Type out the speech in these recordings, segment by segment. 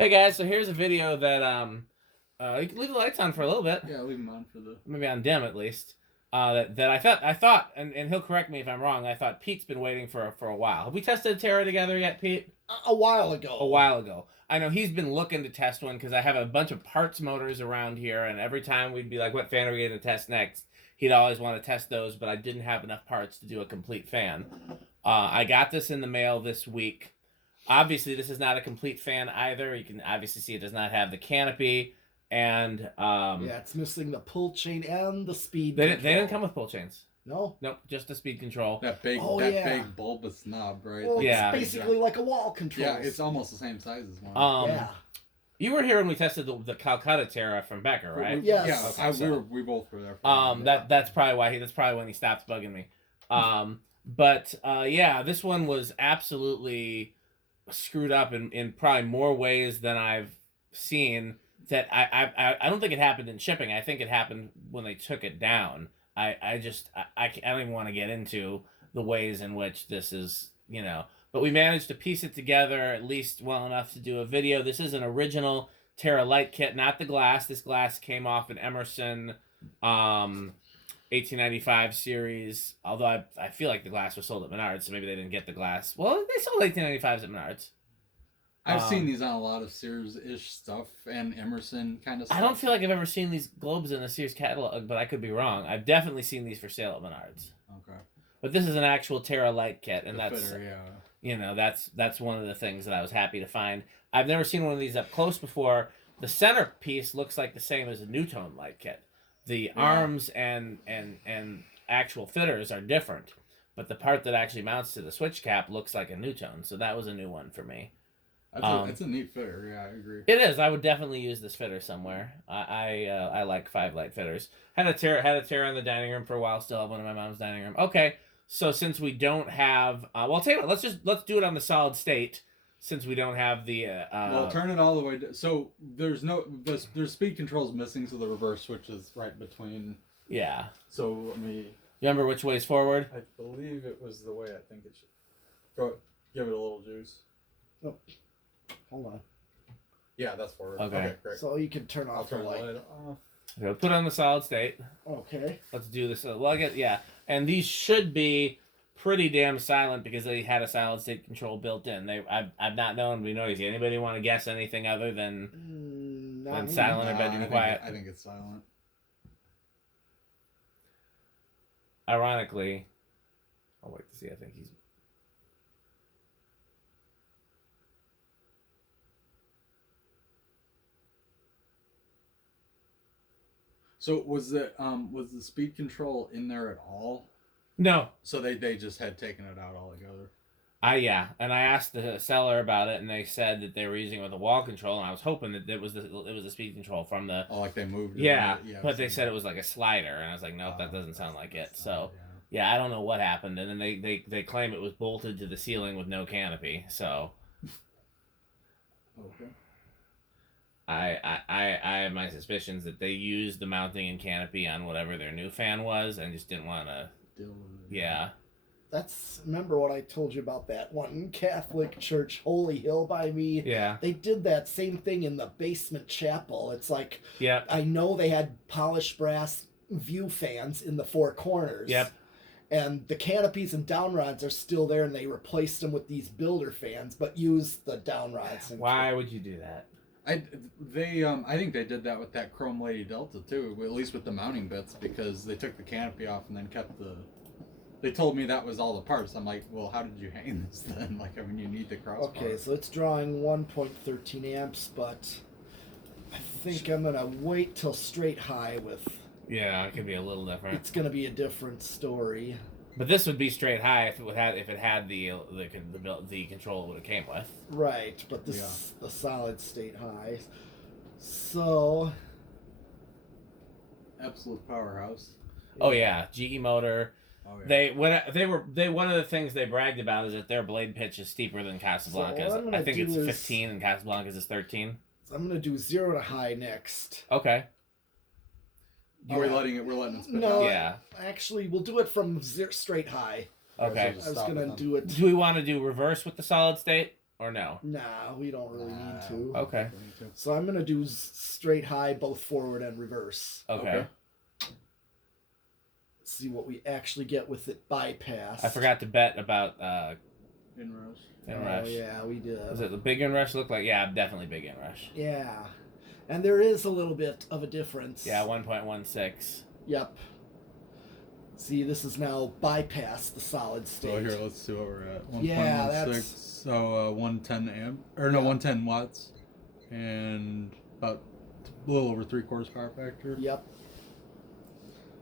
Hey guys, so here's a video that you can leave the lights on for a little bit. Yeah, leave them on for the Maybe on dim at least. That I thought, and he'll correct me if I'm wrong. I thought Pete's been waiting for a while. Have we tested Terra together yet, Pete? A while ago. A while ago. I know he's been looking to test one because I have a bunch of parts motors around here, and every time we'd be like, "What fan are we going to test next?" He'd always want to test those, but I didn't have enough parts to do a complete fan. I got this in the mail this week. Obviously, this is not a complete fan either. You can obviously see it does not have the canopy, and yeah, it's missing the pull chain and the speed. They didn't come with pull chains. No. Nope, just the speed control. that big big bulbous knob, right? Well, Yeah. it's basically like a wall control. Yeah, it's almost the same size as one. Yeah. You were here when we tested the Calcutta Terra from Becker, right? Yes. Yeah, Okay, we both were there. For that's probably why that's probably when he stopped bugging me. Yeah, this one was absolutely screwed up in probably more ways than I've seen. That I don't think it happened in shipping. I think it happened when they took it down. I don't even want to get into the ways in which this is, but we managed to piece it together at least well enough to do a video. This is an original Terra light kit, not the glass. This glass came off an Emerson 1895 series, although I feel like the glass was sold at Menards, so maybe they didn't get the glass. Well, they sold 1895s at Menards. I've seen these on a lot of Sears-ish stuff and Emerson kind of stuff. I don't feel like I've ever seen these globes in the Sears catalog, but I could be wrong. I've definitely seen these for sale at Menards. Okay. But this is an actual Terra light kit, and that's fitter, yeah. That's one of the things that I was happy to find. I've never seen one of these up close before. The centerpiece looks like the same as a Newtone light kit. The arms and actual fitters are different, but the part that actually mounts to the switch cap looks like a Newtone, so that was a new one for me. It's a neat fitter. Yeah, I agree. It is. I would definitely use this fitter somewhere. I like 5-light fitters. Had a Terra in the dining room for a while. Still have one in my mom's dining room. Okay, so since we don't have, well, I'll tell you what. Let's do it on the solid state. Since we don't have the well, turn it all the way. So there's speed controls missing, so the reverse switch is right between. Yeah. So let me. Remember which way's forward? I believe it was the way I think it should. Give it a little juice. Oh. Hold on. Yeah, that's forward. Okay, great. So you can turn off the light. Off. Okay, put it on the solid state. Okay. Let's do this. Well, and these should be pretty damn silent because they had a solid state control built in. I've not known to be noisy. Anybody want to guess anything other than silent or bedroom quiet? I think it's silent. Ironically, I'll wait to see. I think he's. So was the speed control in there at all? No. So they just had taken it out altogether. And I asked the seller about it, and they said that they were using it with a wall control, and I was hoping that it was the speed control from the. Oh, like they moved it. Yeah, but they said it was like a slider, and I was like, nope, that doesn't sound like it. So, yeah, I don't know what happened, and then they claim it was bolted to the ceiling with no canopy. So. Okay. I have my suspicions that they used the mounting and canopy on whatever their new fan was, and just didn't want to. Yeah. Remember what I told you about that one Catholic church, Holy Hill by me? Yeah. They did that same thing in the basement chapel. It's like, yeah. I know they had polished brass view fans in the four corners. Yep. And the canopies and down rods are still there, and they replaced them with these builder fans, but used the down rods. Why would you do that? I think they did that with that Chrome Lady Delta too, at least with the mounting bits, because they took the canopy off and then kept the. They told me that was all the parts. I'm like, well, how did you hang this then? Like, I mean, you need the crossbar. Okay, so it's drawing 1.13 amps, but I think I'm gonna wait till straight high with. Yeah, it could be a little different. It's gonna be a different story. But this would be straight high if it had the control it would have came with. Right, but this is the solid state high. So. Absolute powerhouse. Oh yeah, GE motor. Oh, yeah. They one of the things they bragged about is that their blade pitch is steeper than Casablanca's. So I think it's 15 and Casablanca's is 13. So I'm gonna do 0 to high next. Okay. We're letting it spit no, out. Yeah. Actually, we'll do it from straight high. Okay. I was gonna do it. Do we want to do reverse with the solid state? or no? Nah, we don't really need to. Okay. So I'm gonna do straight high, both forward and reverse. Okay. Let's see what we actually get with it bypass. I forgot to bet about Inrush. inrush. Oh yeah, we did. Is it the big inrush look like? Yeah, definitely big inrush. Yeah, and there is a little bit of a difference. Yeah, 1.16. Yep. See, this is now bypass the solid state. So here, let's see what we're at. 1.16. Yeah, that's... So 110 amp, or no, 110 watts, and about a little over 3/4 power factor. Yep.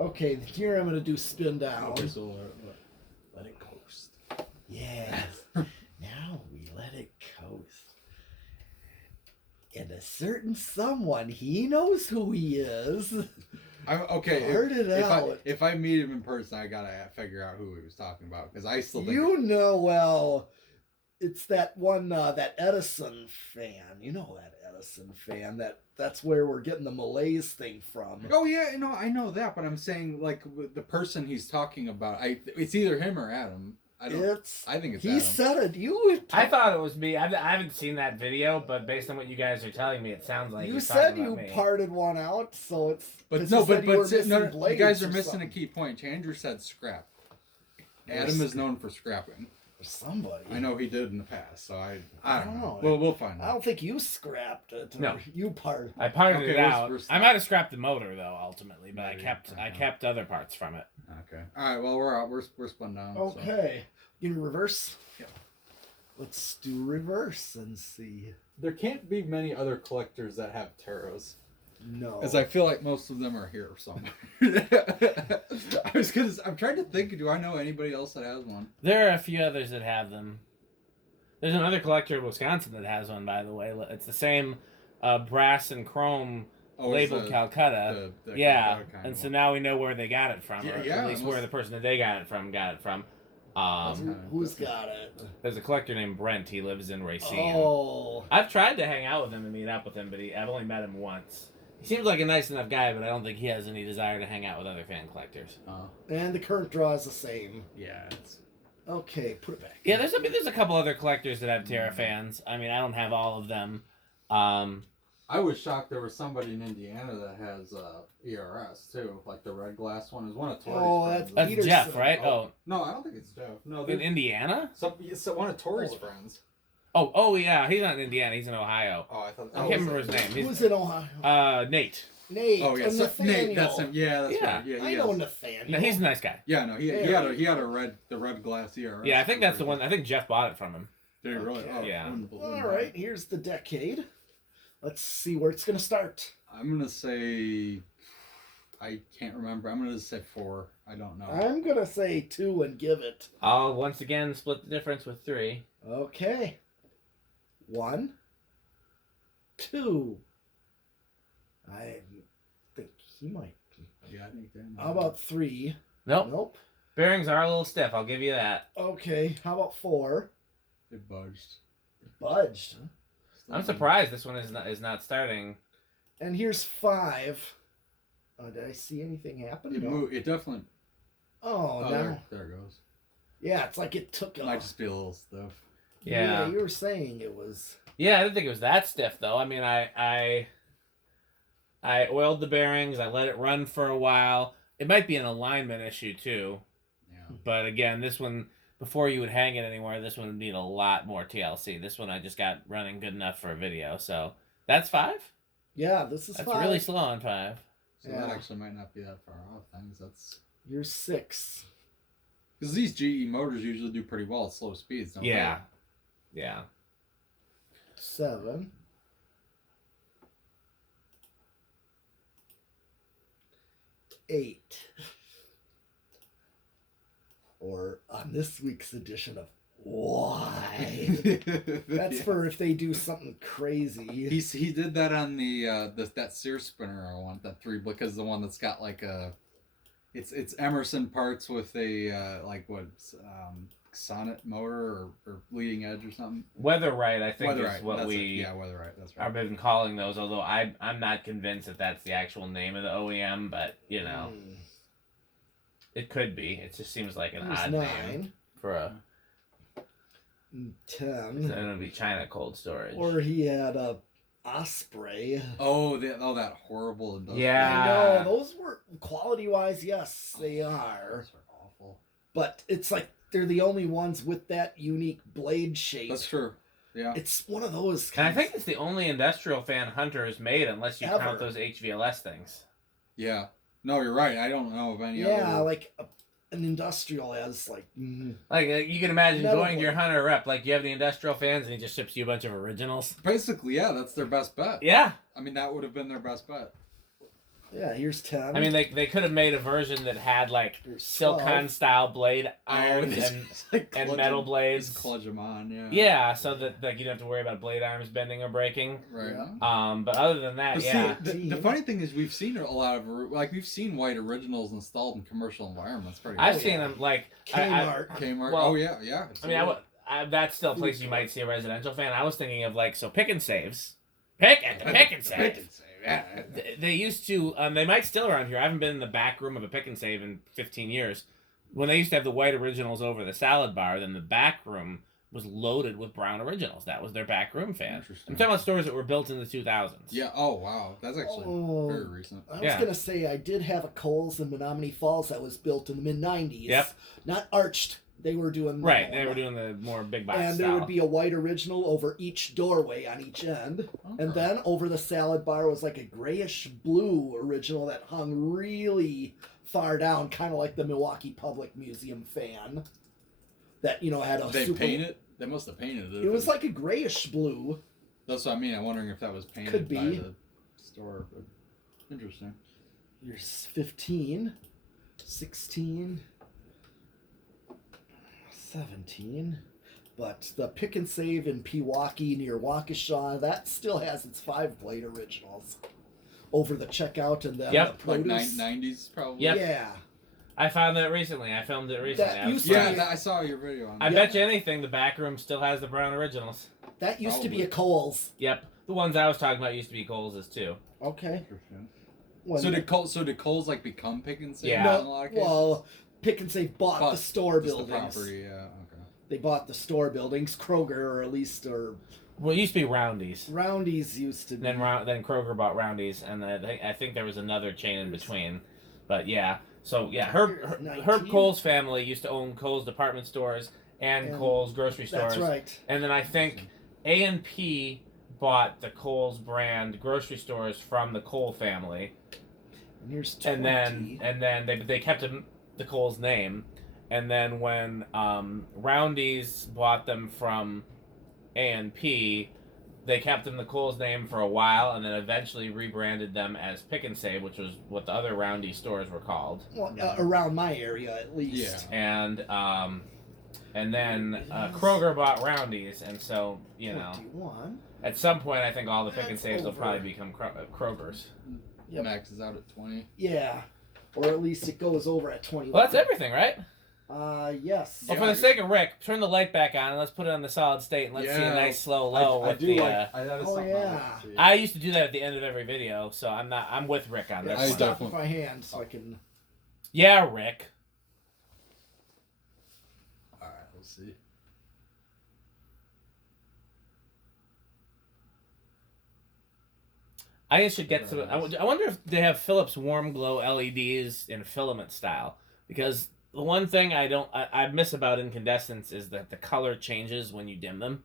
Okay, here I'm gonna do spin down. Okay, so let it coast. Yes. Now we let it coast. And a certain someone, he knows who he is. Okay. Heard it out. If I meet him in person, I gotta figure out who he was talking about because I still think You know, well, it's that one, that Edison fan. You know that Edison fan. That's where we're getting the malaise thing from. Oh yeah, I know that, but I'm saying like the person he's talking about. It's either him or Adam. I think it's he Adam. said it. You. I thought it was me. I haven't seen that video, but based on what you guys are telling me, it sounds like You he's said talking you about me. parted one out, so it's. But 'cause no, you said you were but missing no, you blades guys are or missing something. a key point. Andrew said scrap. Adam is known for scrapping. For somebody. I know he did in the past, so I don't know. know. We'll find I out. don't think you scrapped it. No. You parted. I parted it Okay, out. we're I might have scrapped the motor though, ultimately, but Maybe. I kept other parts from it. Okay. All right. Well, we're out. We're spun down. So. Okay. In reverse? Yeah. Let's do reverse and see. There can't be many other collectors that have taros, No. as I feel like most of them are here somewhere. I'm trying to think. Do I know anybody else that has one? There are a few others that have them. There's another collector in Wisconsin that has one, by the way. It's the same brass and chrome labeled Calcutta. The Yeah, Calcutta kind and of so one. now we know where they got it from, or Yeah, at least where the person that they got it from got it from. Who's got it? There's a collector named Brent. He lives in Racine. Oh. I've tried to hang out with him and meet up with him, but I've only met him once. He seems like a nice enough guy, but I don't think he has any desire to hang out with other fan collectors. And the current draw is the same. Yeah. It's... Okay, put it back. Yeah, there's a couple other collectors that have Terra fans. I mean, I don't have all of them. I was shocked there was somebody in Indiana that has ERS too, like the red glass one is one of Tori's Oh, friends. That's Peterson. Jeff, right? Oh, No, I don't think it's Jeff. No, in Indiana? one of Tori's friends. Oh, yeah. He's not in Indiana. He's in Ohio. Oh, I thought. I can't remember his name. Who's in Ohio? Nate. Nate. Oh yeah, and so, Nathaniel. Nate. That's him. Yeah, that's Yeah. right. Yeah, I he know has- Nathaniel. No, he's a nice guy. Yeah, no, he had the red glass ERS. Yeah, I think that's the one. I think Jeff bought it from him. Did he really? Okay. Oh, Yeah. All right, here's the decade. Let's see where it's going to start. I'm gonna say, I can't remember. I'm gonna say 4. I don't know. I'm going to say 2 and give it. I'll once again split the difference with 3. Okay. 1, 2. I think he might. Yeah, I think that. How about 3? Nope. Nope. Bearings are a little stiff. I'll give you that. Okay. How about 4? It budged. Budged. Huh? I'm surprised this one is not starting. And here's 5. Did I see anything happen? It No. moved. It definitely. Oh, Oh, no. there it goes. Yeah, it's like it took It a... might just be a little stuff. Yeah. You were saying it was... Yeah, I didn't think it was that stiff though. I mean, I oiled the bearings. I let it run for a while. It might be an alignment issue too. Yeah. But again, this one, before you would hang it anywhere, this one would need a lot more TLC. This one I just got running good enough for a video. So that's 5. Yeah, this is That's 5. really slow on 5. So that Yeah. actually might not be that far off. Things that's You're 6. because these GE motors usually do pretty well at slow speeds. Don't Yeah. Yeah. 7. 8. Or on this week's edition of Why? they? That's Yeah. for if they do something crazy. He did that on the that Sears spinner I want, that 3, because the one that's got like a it's Emerson parts with a like what Sonnet motor or leading edge or something. Weatherite, I think, Weatherite, is what that's we it. Yeah, Weatherite, that's are right. been calling those. Although I'm not convinced that that's the actual name of the OEM, but you know, it could be. It just seems like an Here's odd 9. name for a. 10. So it'll be China cold storage. Or he had a Osprey. Oh, that horrible industrial. Yeah. I know, those were, quality-wise, yes, they are. Those are awful. But it's like they're the only ones with that unique blade shape. That's true. Yeah. It's one of those. And I think it's the only industrial fan Hunter has made, unless you Ever. count those HVLS things. Yeah. No, you're right. I don't know of any other. Yeah, like an industrial has like. Like you can imagine Metal going to your blade. Hunter rep, like you have the industrial fans, and he just ships you a bunch of originals. Basically, yeah, that's their best bet. Yeah, I mean, that would have been their best bet. Yeah, here's 10. I mean they could have made a version that had like Here's silicon 12. style blade irons it's and like and clutch metal 'em- blades. Just clutch them on, yeah. Yeah, so that like you don't have to worry about blade arms bending or breaking. Right. Yeah. But other than that, But yeah. see, the funny thing is we've seen a lot of we've seen white originals installed in commercial environments. Pretty I've much. seen them like Kmart. Kmart. Well, oh yeah. I mean, that's still a place you might see a residential fan. I was thinking of like pick and saves. Pick and save. Yeah. They used to. They might still around here. I haven't been in the back room of a pick and save in 15 years. When they used to have the white originals over the salad bar, then the back room was loaded with brown originals. That was their back room fan. Interesting. I'm talking about stores that were built in the 2000s. Yeah. Oh wow, that's actually very recent. I was Yeah. gonna say I did have a Kohl's in Menominee Falls that was built in the mid '90s. Yep. Not arched. They were doing Right. They were doing the more big box and style. there would be a white original over each doorway on each end. And Okay. then over the salad bar was like a grayish blue original that hung really far down, kind of like the Milwaukee Public Museum fan. That, had a They super... painted. They must have painted it. It was like a grayish blue. That's what I mean. I'm wondering if that was painted Could by be. the store. But interesting. Here's 15, 16, 17. But the Pick and Save in Pewaukee near Waukesha, that still has its 5-blade originals. Over the checkout and then Yep. the Like produce. 90s probably. Yep. Yeah. I found that recently. I filmed it recently. That I was used to surprised. Yeah, I saw your video on I that. bet you anything the back room still has the brown originals. That used to be a Probably. Kohl's. Yep. The ones I was talking about used to be Kohl's too. Okay. Interesting. When So did Kohl's like become Pick and Save Yeah. in a lot of cases? well, Pick and Save bought But the store just the buildings. property, yeah. Okay. They bought the store buildings. Kroger, or at least, or Well, it used to be Roundy's. Roundy's used to be. Then Kroger bought Roundy's, and I think there was another chain in between. But yeah, so yeah, her 19. Kohl's family used to own Kohl's department stores and And Kohl's grocery stores. That's right. And then I think A&P bought the Kohl's brand grocery stores from the Kohl family, And here's 20. and then they kept the Kohl's name, and then when Roundy's bought them from A&P, they kept them the Kohl's name for a while, and then eventually rebranded them as Pick and Save, which was what the other Roundy stores were called. Well, around my area, at least. Yeah. And then Kroger bought Roundy's, and so 21. at some point I think all the Pick and That's Saves will over. probably become Kroger's. Yep. Max is out at 20. Yeah. Or at least it goes over at 21. Well, that's everything, right? Yes. Well, Yeah, for the sake of Rick, turn the light back on and let's put it on the solid state and let's see a Yeah. nice slow low with the. that is Oh, something yeah. I like to see. I used to do that at the end of every video, so I'm with Rick on Yeah, this I one. stop definitely- with my hand so I can. Yeah, Rick. Alright, we'll see. I should get to. I wonder if they have Philips warm glow LEDs in filament style, because the one thing I miss about incandescents is that the color changes when you dim them.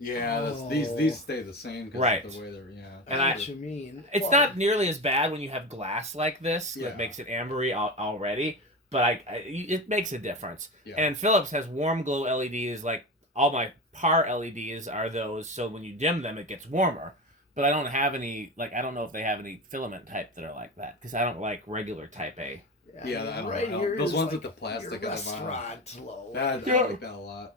Yeah, that's, Oh. these stay the same 'cause Right. of the way they're And I I- know what you mean. It's Well, not nearly as bad when you have glass like this Yeah. that makes it ambery already, but it makes a difference. Yeah. And Philips has warm glow LEDs, like all my PAR LEDs are those, so when you dim them, it gets warmer. But I don't have any, I don't know if they have any filament type that are like that, because I don't like regular type A. Yeah, I don't right know. here Those is ones like with the plastic your at the bottom. restaurant low. I like that a lot.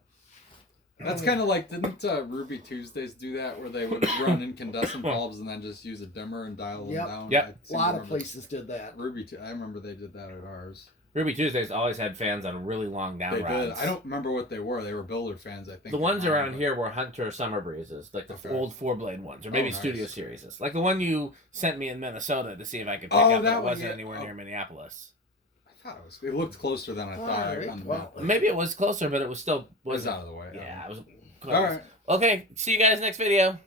That's kind of like, didn't Ruby Tuesdays do that, where they would run incandescent bulbs and then just use a dimmer and dial them Yep. down? Yep. I A seem to lot of remember places did that. I remember they did that at ours. Ruby Tuesdays always had fans on really long down They rods. did. I don't remember what they were. They were builder fans, I think. The ones at mine, around but- here were Hunter Summer Breezes, like the Okay. old 4-blade ones, or maybe Oh, nice. Studio Series. Like the one you sent me in Minnesota to see if I could pick Oh, up, but that it one, wasn't yeah. anywhere Oh. near Minneapolis. I thought it looked closer than I thought Alright, on the well, map. Maybe it was closer, but it was still It was out of the way. Yeah, it was. All right. Okay, see you guys next video.